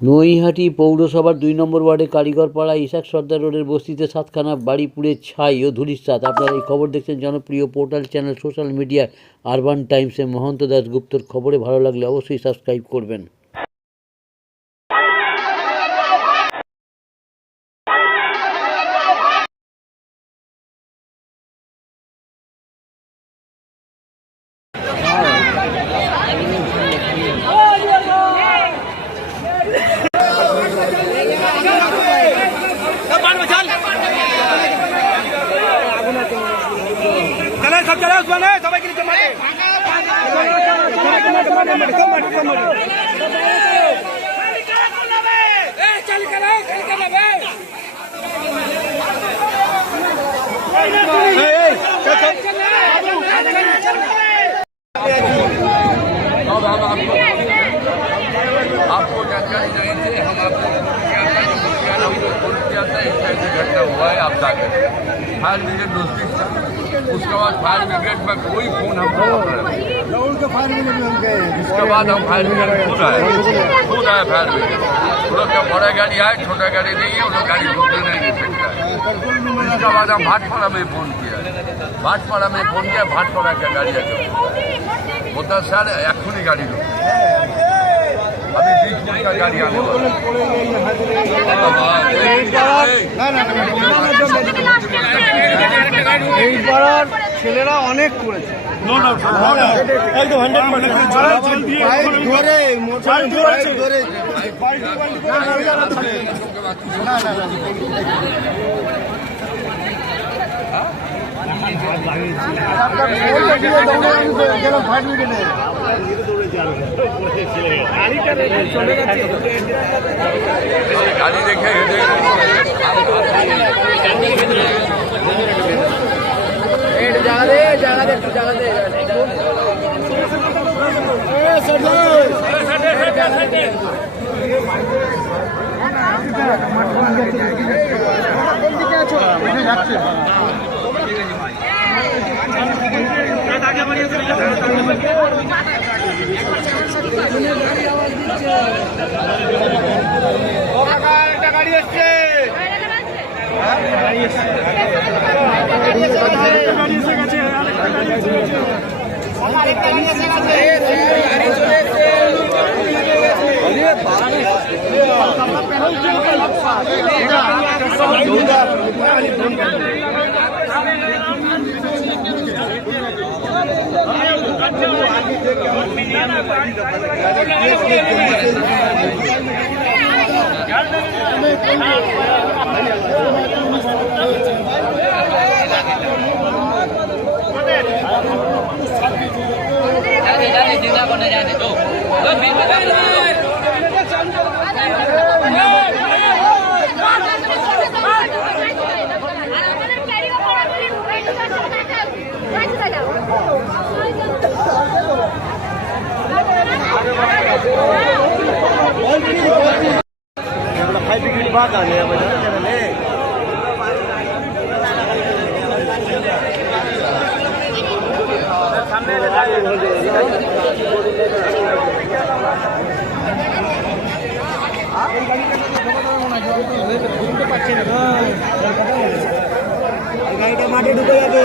নৈহাটি পৌরসভার ২ নম্বর ওয়ার্ডে কারিগরপাড়া ইসাক সর্দার রোডের বস্তিতে ৭খানা বাড়ি পুড়ে ছাই ও ধূলিসাৎ। আপনারা এই খবর দেখছেন জনপ্রিয় portal channel social media urban টাইমসে। মহন্ত দাশগুপ্তর খবরে ভালো লাগলে অবশ্যই সাবস্ক্রাইব করবেন। सब चले उसमें सबाई के नीचे मारे चल आपको जानकारी नहीं थी, हम आपको घटना हुआ है। आप जाकर फायर ब्रिगेड नोटिस था, उसके बाद फायर ब्रिगेड में कोई फोन हमको उसके बाद हम फायर ब्रिगेड खुद आए फायर ब्रिगेड। वो लोग बड़ा गाड़ी आए, छोटा गाड़ी नहीं है, वो लोग गाड़ी घूमने नहीं दे सकता है। उसके बाद हम भाटपाड़ा में फ़ोन किया, भाटपाड़ा का गाड़ी आके होता सर एखुनी गाड़ी लो अभी 20 मिनट का गाड़ी आने वाला। ছেলেরা অনেক করেছে একদম 100% গাড়ি দেখে গাড়ি আসছে बात आ गया गाड़ीটা মাঠে ঢুকে যাবে।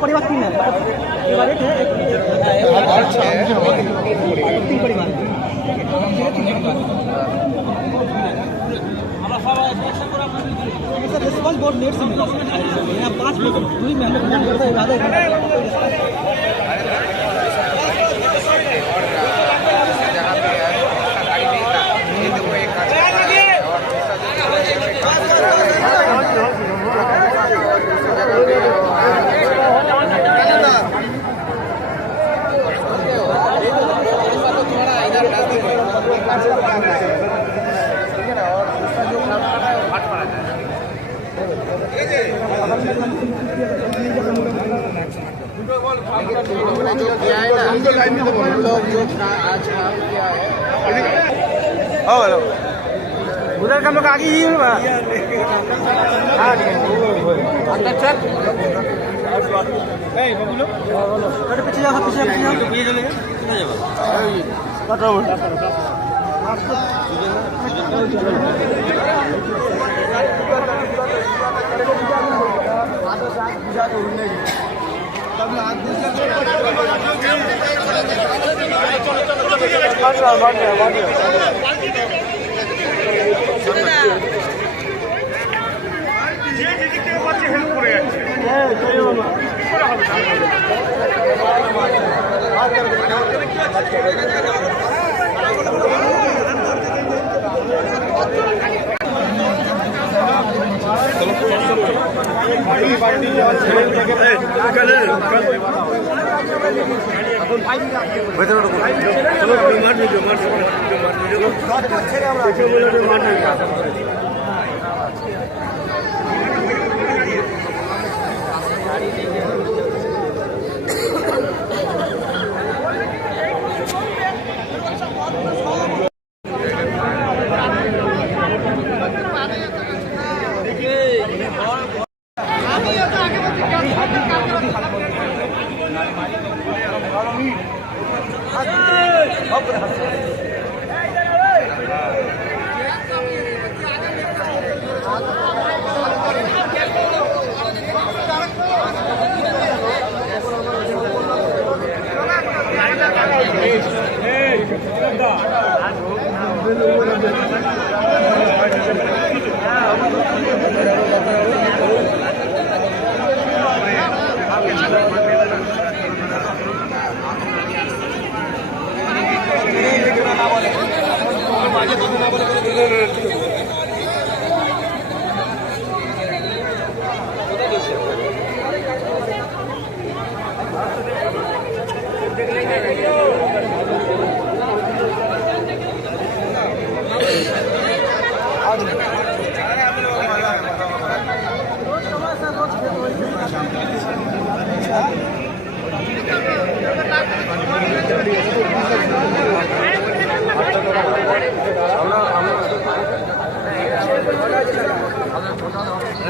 परिवार तीन है तीन परिवार रिस्पॉन्स बहुत लेट से मिला सर 5 मिनट पूरी मेहनत करता है आधा घंटा उधर का लोग आगे ही पीछे जाओ पीछे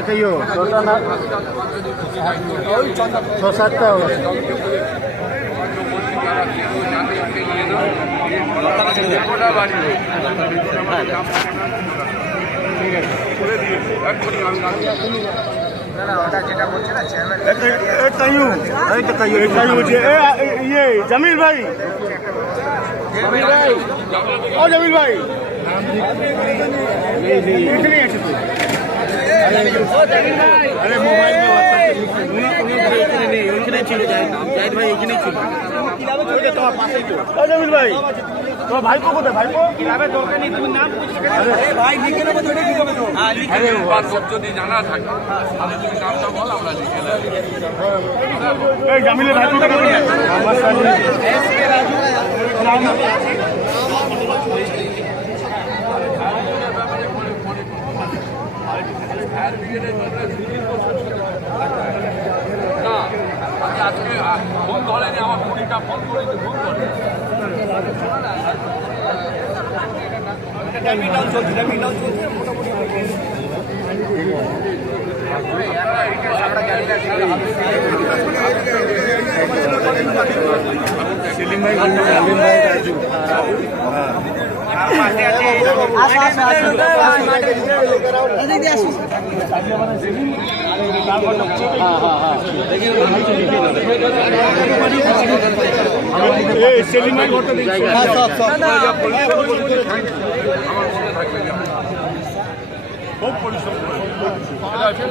कहियो छोटा ना 6-7 का होगा ये जमील भाई ओ जमील भाई अरे मोबाइल में এখানে নেই, ওইখানে ছিল জাহিদ ভাই, এখানেই ছিল। তোমার পাশেই তো জমিল ভাই, তোমার ভাইপো কোথায়? ভাইপো কিভাবে দরকার নেই, তুমি নাম ভাই লিখে নেবো তো, লিখে নেবো তো। আরে বাস যদি জানা থাকে তাহলে তুমি নামটা বল, আমরা লিখে দেব। এই জামিলের ভাইপো কোথায়? আমার সামনে ফায়ার ব্রিগেডের জন্য না, আমি আজকে ফোন ধরেনি, আমার 20টা ফোন করেছি, ফোন করে সেলিম ভাই, সেলিম ভাই রাজু। সেলিম ভাই ঘরটা দেখছি। খুব পরিশ্রম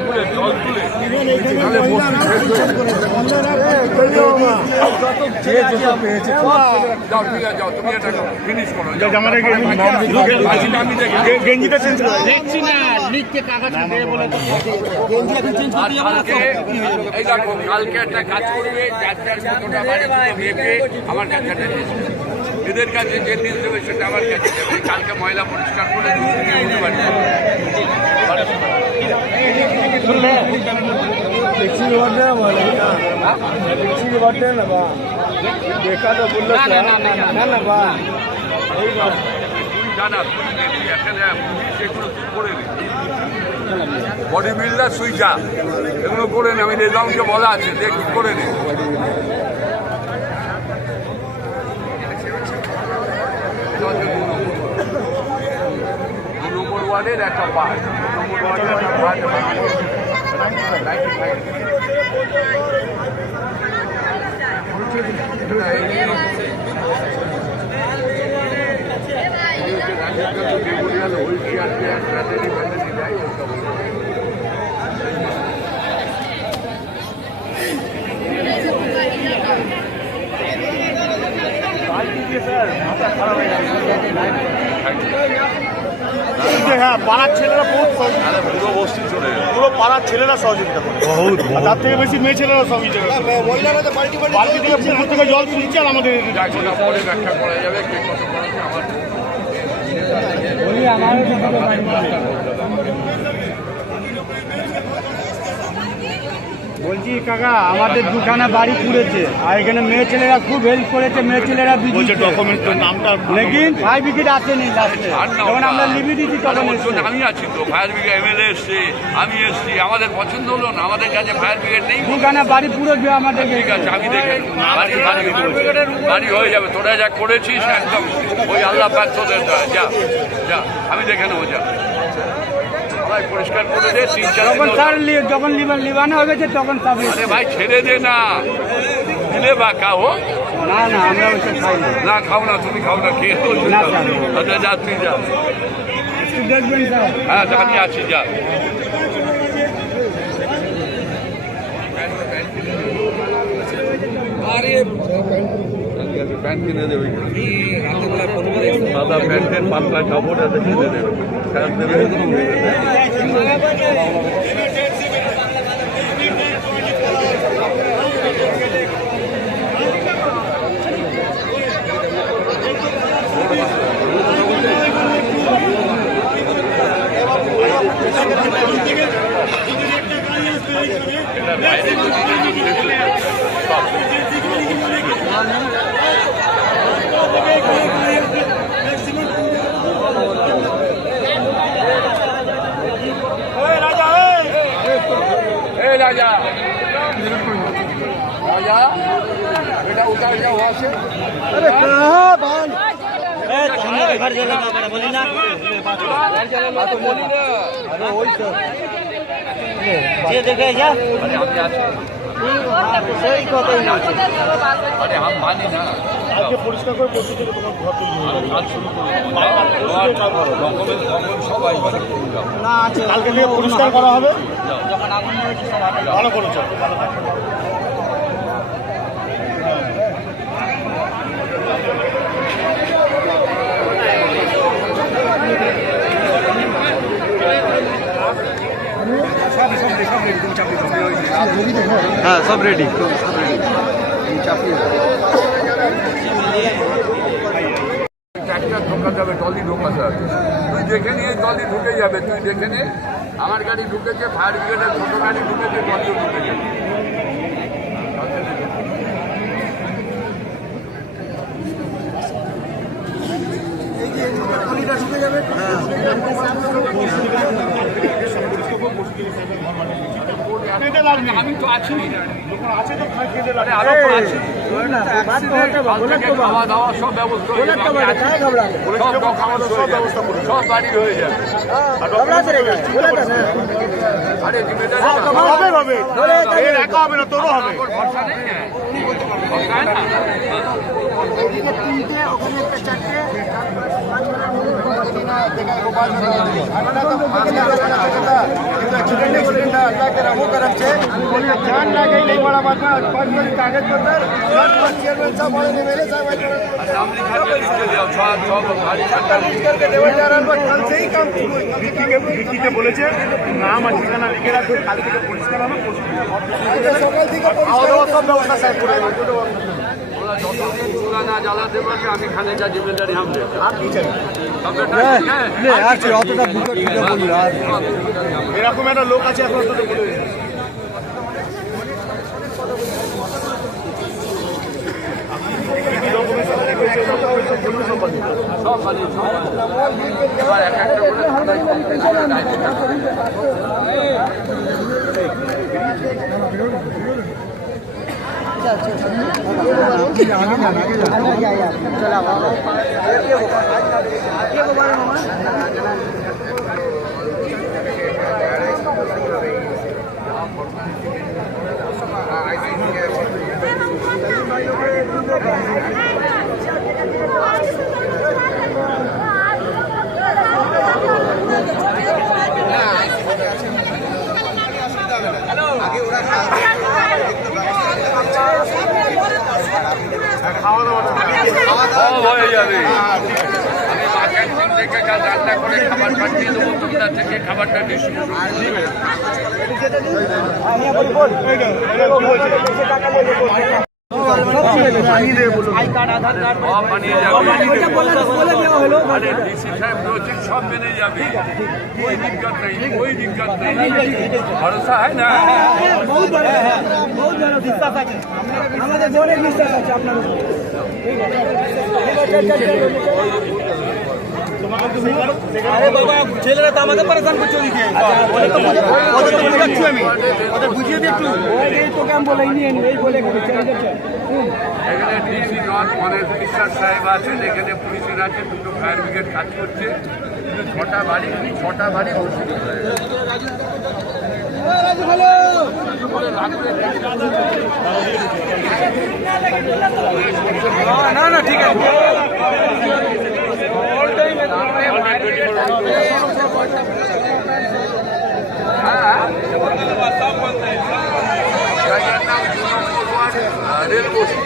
করে জল তুলে যাও, ঠিক আছে, যাও, তুমি এটা ফিনিশ করো। গেঞ্জিটা চেঞ্জ করে দেখছি না, লিখতে কাগজ দিয়ে বলে তো এই দেখো, কালকে একটা কাজ করবে, যার কতটা বাড়ি ভেবে আমার কাছে একটা লিস্ট। এদের কাছে যে লিস্ট দেবে সেটা আমার কাছে দেবে। কালকে ময়লা পরিষ্কার করে देखा तो बोल বডি বিল্ডার সুইচা এগুলো করে নে, আমি রেজাউনকে বলা আছে যে কি করে নে। নম্বর ওয়ার্ডের একটা পার্ট, নম্বর ওয়ার্ডের একটা পার্ট হ্যাঁ, পাড়ার ছেলেরা বহুত পুরো বস্তি চলে যাবে। পুরো পাড়ার ছেলেরা সহযোগিতা করে, আর তার থেকে বেশি মেয়ে ছেলেরা সহযোগিতা করে। বালতি থেকে পুকুর থেকে জল তুলছে আর আমাদের যাগুলো পরে ব্যাখ্যা করা যাবে কে কত করেছে আমার। বলছি কাকা, আমাদের দুখানা বাড়ি পুড়েছে আর এখানে মেয়ে ছেলেরা খুব হেল্প করেছে, মেয়ে ছেলেরা বলছে ডকুমেন্ট তো নামটা লেকিন ফায়ার ব্রিগেড আসেনি লাস্টে, যখন আমরা লিভি দিচ্ছি তখন এসছে। আমি আছি তো, ফায়ার ব্রিগেড এমএলএ এসছে, আমি এসছি, আমাদের পছন্দ হলো না, আমাদের কাছে ফায়ার ব্রিগেড নেই। দুখানা বাড়ি পুড়েছে আমাদের। ঠিক আছে, আমি দেখে বাড়ি হয়ে যাবে, তোরা যা করেছিস একদম ওই আল্লাহ পাক তোদের যা যা, আমি দেখে নেবো, যা ভাই পরিষ্কার করে দে। 3-4 যখন স্যার যখন লিবানো হয়ে গেছে তখন সব। আরে ভাই ছেড়ে দে না, দিলে বা খাও। না না, আমরা ওইসব খাই না। না খাও না, তুমি খাও না, খেয়ে না, স্যার। আচ্ছা যা, তুই যা। একটু দেখবেন স্যার। হ্যাঁ আমি আছি, যা। প্যান্ট কিনে দেবে, সাদা প্যান্টের পাতলা কাপড় আছে কিনে দেবে, শার্ট দেবে। এটা বাইরে राजा राजा बेटा उतार जाओ वहां से। अरे कहाँ बाल घर चले ना पड़ा, बोली ना तो बोली ना, अरे वही तो ये देखे जा अरे हम क्या सही कहते हैं। अरे हम मानी ना। কালকে পরিষ্কার করে পরশু থেকে তোমার ঘর তৈরি হয়ে যাবে। কাজ শুরু করে ডকুমেন্ট সবাই না আছে কালকে থেকে পরিষ্কার করা হবে। যখন আগুন ধরেছে সব হাতে ভালো করেছো, ভালো থাকো। হ্যাঁ সব রেডি। একটা ঢোকা যাবে, টলি ঢোকাতে হবে। তুই দেখে নিয়ে টলি ঢুকে যাবে, তুই দেখে নে। আমার গাড়ি ঢুকেছে, ফায়ার ব্রিগেডের ছোটো গাড়ি ঢুকেছে, টলিও ঢুকে যাবে। আমি তো আছি, আছে তো খেতে লাগে। আরো তো আছি। খাওয়া দাওয়া সব ব্যবস্থা হয়ে যাবে। সব document হয়ে যাবে। সব বাড়ি হয়ে যাবে। আরে জিম্মেদারি হবে হবে, এর একা হবে না, তোরও হবে। ভরসা নেই। ভরসা হয় না। नाम लिखा के नीचे जाओ, सब गाड़ी ভিত্তিতে বলেছে নাম আর ঠিকানা লিখে রাখবে, কাল থেকে পরিষ্কার হবে। পরশু থেকে ঘর খাওয়া দাওয়া সব ব্যবস্থা স্যার করে দেবে। যতদিন চুলা না জ্বালাতে পারবে আমি খানে যা জিম্মেদারি হামলে আর কি চাই? এরকম একটা লোক আছে এখন তোদের বলে দিয়েছে। সব বাড়ি এবার এক একটা করে থানায় কমপ্লেন করে দায়িত্ব সব হয়ে যাবে। আমি মা ক্যান্টিন থেকে কাল রান্না করে খাবার পাঠিয়ে দেবো, তোমরা থেকে খাবারটা সব বানিয়ে যাবে। আরে ডিসি সাহেব রয়েছে, সব মেনে যাবে। कोई दिक्कत नहीं, कोई दिक्कत नहीं। भरोसा है ना? बहुत बड़ा বিশ্বাস আছে আমাদের জোরে বিশ্বাস আছে আপনার উপর। আরে বাবা ছেলেরা তো আমাকে পরেশান করছে ওদিকে। ওদের তো বুঝাচ্ছি আমি, ওদের বুঝিয়ে দিই একটু। এই তোকে আমি বলে নিয়ে এই বলে এখানে ডিসি নর্থ মনের বিশ্বাস সাহেব আছেন, এখানে পুলিশের আছে, দুটো ফায়ার ব্রিগেড কাজ করছে। কিন্তু ছটা বাড়ি বসে না না ঠিক আছে। রেল বসে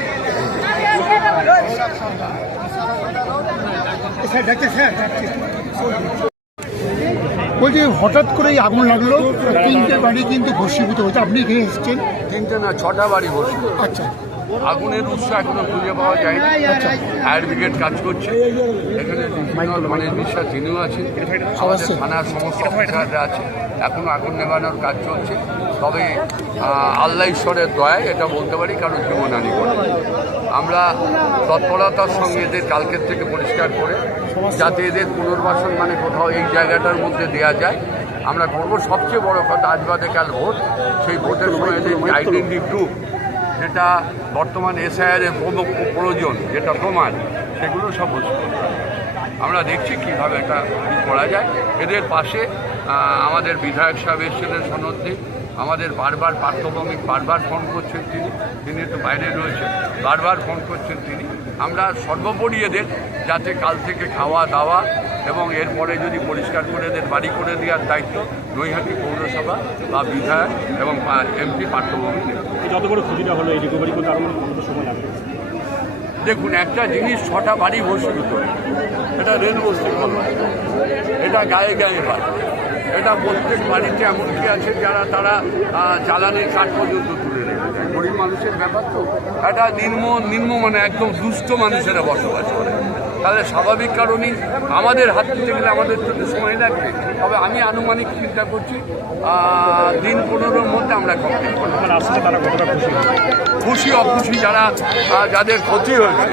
বলছি হঠাৎ করে এই আগুন লাগলো, তিনটে বাড়ি কিন্তু ভস্মীভূত হয়েছে। আপনি এখানে এসেছেন? তিনটে না, ছটা বাড়ি বসে। আচ্ছা, আগুনের উৎস এখনো খুঁজে পাওয়া যায়নি। ফায়ার ব্রিগেড কাজ করছে এখানে, মানে বিশ্বাস তিনিও আছেন, আমাদের থানার সমস্ত অফিসাররা আছে। এখনো আগুন নেভানোর কাজ চলছে। তবে আল্লাহ ঈশ্বরের দয়ায় এটা বলতে পারি কারণ জীবনহানি করে। আমরা তৎপরতার সঙ্গে এদের কালকের থেকে পরিষ্কার করে যাতে এদের পুনর্বাসন মানে কোথাও এই জায়গাটার মধ্যে দেওয়া যায় আমরা করবো। সবচেয়ে বড় কথা, আজ বাদে কাল ভোট, সেই ভোটের সময় এদের আইডেন্টি প্রুফ যেটা বর্তমান এসআইআরের প্রয়োজন, যেটা প্রমাণ, সেগুলো সব হচ্ছে। আমরা দেখছি কীভাবে এটা করা যায়। এদের পাশে আমাদের বিধায়ক সাহেব এসেছিলেন সনদে, আমাদের বারবার পার্থভৌমিক বারবার ফোন করছেন, তিনি একটু বাইরে রয়েছেন, বারবার ফোন করছেন তিনি। আমরা সর্বোপরি এদের যাতে কাল থেকে খাওয়া দাওয়া এবং এরপরে যদি পরিষ্কার করে এদের বাড়ি করে দেওয়ার দায়িত্ব নৈহাটি পৌরসভা বা বিধায়ক এবং এমপি পার্থভূমি নেবে। যত বড় ক্ষতিটা হলো এই রিকভারি করতে আরও কত সময় লাগবে? দেখুন, একটা জিনিস 6টা বাড়ি ভস্মীভূত হয়েছে, এটা রেল বস্তির কথা, এটা গায়ে গায়ে বাড়ি, এটা প্রত্যেক বাড়িতে এমনকি আছে যারা তারা জ্বালানির কাঠ পর্যন্ত তুলে রেখেছে। গরিব মানুষের ব্যাপার তো, এটা নিম্ন মানে একদম দুস্থ মানুষেরা বসবাস করে, তাহলে স্বাভাবিক কারণেই আমাদের হাত দিতে গেলে আমাদের তো সময় লাগবে। তবে আমি আনুমানিক চিন্তা করছি দিন 15-র মধ্যে আমরা কমপ্লিট করব। আসলে তারা কতটা খুশি অখুশি যাদের ক্ষতি হয়েছে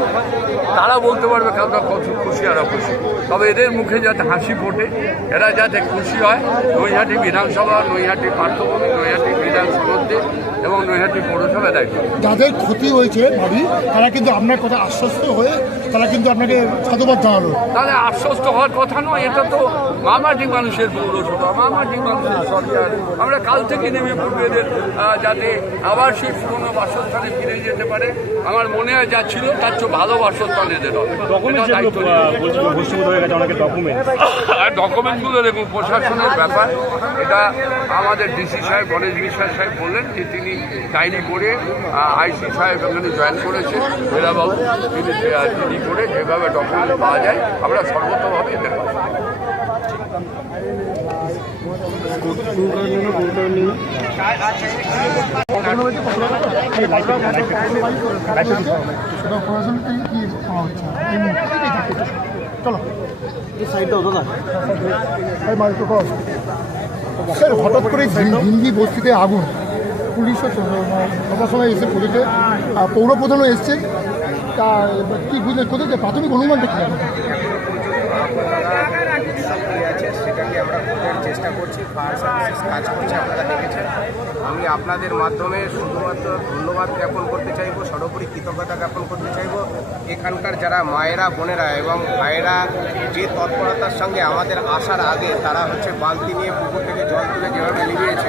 তারা বলতে পারবে কাউকে কত খুশি আর অখুশি, তবে এদের মুখে যাতে হাসি ফোটে, এরা যাতে খুশি হয়। নৈহাটি বিধানসভা, নৈহাটি পার্থভূমি, নৈহাটি বিধান সনদে এবং নৈহাটি পৌরসভা দায়িত্ব। যাদের ক্ষতি হয়েছে বাড়ি, তারা কিন্তু আপনার কথা আশ্বস্ত হয়ে তারা কিন্তু আপনাকে সাধুবাদ জানালো। তাহলে আশ্বস্ত হওয়ার কথা নয়, এটা তো মামাটি মানুষের পৌরসভা, মামাটি মানুষের সরকার। আমরা কাল থেকে নেমে পড়বো এদের যাতে আবার সেই পুরোনো বাসস্থানে ফিরে যেতে পারে। আমার মনে হয় যা ছিল তার চেয়ে ভালো বাসস্থান এদের হবে। আর ডকুমেন্টগুলো দেখুন, প্রশাসনের ব্যাপার, এটা আমাদের ডিসি সাহেব গণেশ বিশ্বাস সাহেব বললেন যে তিনি ডায়েরি করে আইসি সাহেব এখানে জয়েন করেছে বেরাবাবু, তিনি করে যেভাবে ডকুমেন্ট পাওয়া যায় আমরা সর্বতভাবে এদের পাশে। স্যার, হঠাৎ করে হিন্দি বস্তিতে আগুন, পুলিশও সবার সময় এসে পুলিশে পৌর প্রধানও এসছে, তা কি বুঝলেন কোথায় প্রাথমিক অনুমানটা কি? সেটাকে আমরা খোঁজার চেষ্টা করছি, ফায়ার সার্ভিসেস কাজ করছে, আপনারা দেখেছেন। আমি আপনাদের মাধ্যমে শুধুমাত্র ধন্যবাদ জ্ঞাপন করতে চাইব, সর্বোপরি কৃতজ্ঞতা জ্ঞাপন করতে চাইব এখানকার যারা মায়েরা, বোনেরা এবং ভাইয়েরা যে তৎপরতার সঙ্গে আমাদের আসার আগে তারা বালতি নিয়ে পুকুর থেকে জল তুলে যেভাবে নিভিয়েছে।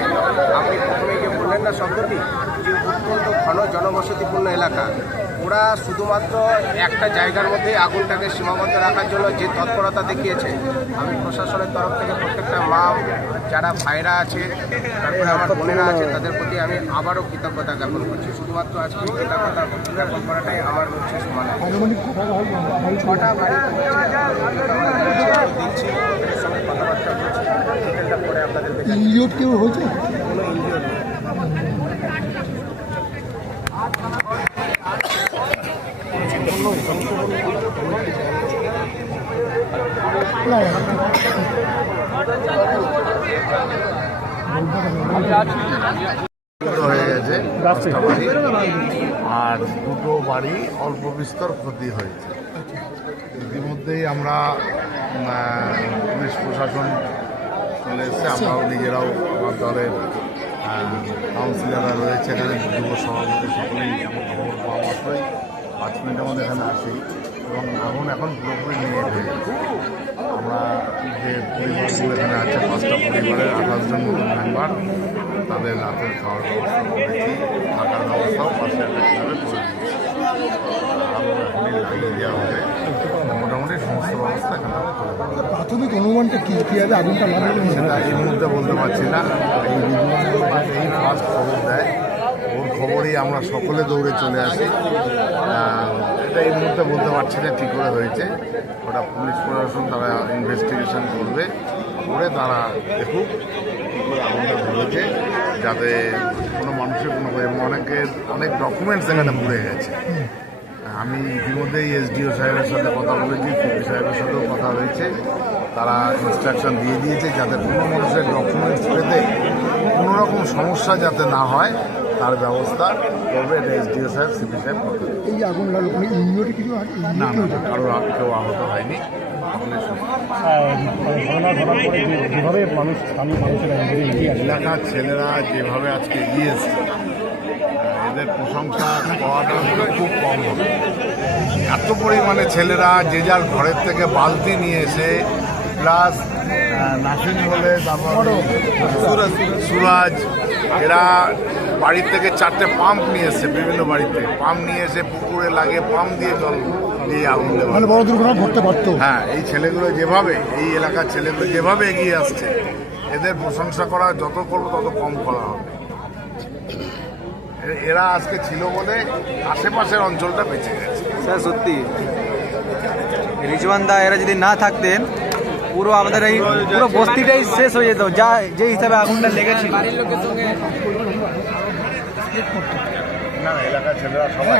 আপনি প্রথমেই যে বললেন না শব্দটি, যে অত্যন্ত ঘন জনবসতিপূর্ণ এলাকা, ওরা শুধুমাত্র একটা জায়গার মধ্যেই আগুনটাকে সীমাবদ্ধ রাখার জন্য যে তৎপরতা দেখিয়েছে, আমি প্রশাসনের তরফ থেকে প্রত্যেকটা মা, যারা ভাইরা আছে, তারপরে আমার বোনেরা আছে, তাদের প্রতি আমি আবারও কৃতজ্ঞতা জ্ঞাপন করছি। শুধুমাত্র আজকে কৃতজ্ঞতা জ্ঞাপন করাটাই আমার সমান। 6টা বাড়ি দিচ্ছি, এর সঙ্গে কথাবার্তা বলছি, ডিটেলটা পরে আপনাদের ইনজিওর কেউ হয়েছে? কোনো ইনজিওর নেই। হয়ে গেছে আর 2টো বাড়ি অল্প বিস্তর ক্ষতি হয়েছে। ইতিমধ্যেই আমরা পুলিশ প্রশাসন চলে এসেছে, আমরাও নিজেরাও আমার দলের কাউন্সিলাররা রয়েছে এখানে, যুব সভাপতি সকলেই খবর পাওয়া মাত্রই 5 মিনিটের মধ্যে এখানে আসি এবং আগুন এখন পুরোপুরি নিয়ে হয়ে গেছে। আমরা যে পরিবারগুলো এখানে আছে, 5টা পরিবারের 28 জন মতো মেম্বার, তাদের রাতের খাওয়ার ব্যবস্থা করেছি, থাকার ব্যবস্থাও পাশে একটা কিভাবে করে দিয়েছি। আরও এখনই লাগিয়ে দেওয়া হবে, মোটামুটি সমস্ত ব্যবস্থা এখানে করে দেওয়া হবে। প্রাথমিক অনুমানটা কি, কীভাবে আগুনটা লাগলো সেটা এই মুহূর্তে বলতে পারছি না। এই ফার্স্ট খবর দেয়, ওর খবরেই আমরা সকলে দৌড়ে চলে আসি। এটা এই মুহূর্তে বলতে পারছি না কী করে হয়েছে, ওটা পুলিশ প্রশাসন তারা ইনভেস্টিগেশন করবে, করে তারা দেখুক কী করে আগুনটা ধরেছে, যাতে কোনো মানুষের কোনো অনেক ডকুমেন্টস এখানে পুড়ে গেছে। আমি ইতিমধ্যেই এসডিও সাহেবের সাথে কথা বলেছি, সিপি সাহেবের সাথেও কথা হয়েছে, তারা ইনস্ট্রাকশন দিয়ে দিয়েছে যাতে কোনো মানুষের ডকুমেন্টস পেতে কোনো রকম সমস্যা যাতে না হয় তার ব্যবস্থা করবে। এটা এসডিও সাহেব, সিপি সাহেব কথা। এই যে আগুন লাগলো কোনো ইনজিওরে কিছু না, কারো কেউ আহত হয়নি। যেভাবে মানুষ, স্থানীয় মানুষেরা এলাকার ছেলেরা যেভাবে আজকে এগিয়ে এসছে, এদের প্রশংসা পাওয়াটা খুব কম হবে। এত পরিমাণে ছেলেরা যে যার ঘরের থেকে বালতি নিয়ে এসে, প্লাস নাসিন বলে, তারপর সুরাজ, এরা বাড়ির থেকে 4টে পাম্প নিয়ে এসছে, বিভিন্ন বাড়িতে পাম্প নিয়ে এসে পুকুরে লাগিয়ে পাম্প দিয়ে জল দিয়ে আগুন দেওয়া। মানে বড় দুর্ঘটনা ঘটতে পারতো। হ্যাঁ, এই ছেলেগুলো যেভাবে, এই এলাকার ছেলেগুলো যেভাবে এগিয়ে আসছে, এদের প্রশংসা করা যত করবো তত কম করা হবে। এরা আজকে ছিল বলে আশেপাশের অঞ্চলটা বেঁচে গেছে। স্যার সত্যি রিজওয়ান দা এরা যদি না থাকতেন পুরো আমাদের এই পুরো বস্তিটাই শেষ হয়ে যেত, যা যে হিসাবে আগুনটা লেগেছিল। না, এলাকার ছেলেরা সবাই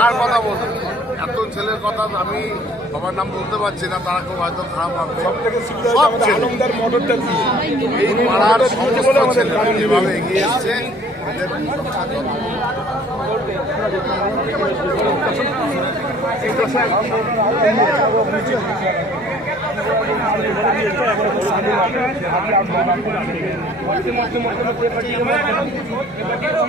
কার কথা বলবো, এত ছেলের কথা আমি সবার নাম বলতে পারছি না, তারা খুব হয়তো খারাপ হবে। সব ছেলে এই পাড়ার সমস্ত ছেলেরা যেভাবে এগিয়ে এসছে এদের প্রশংসা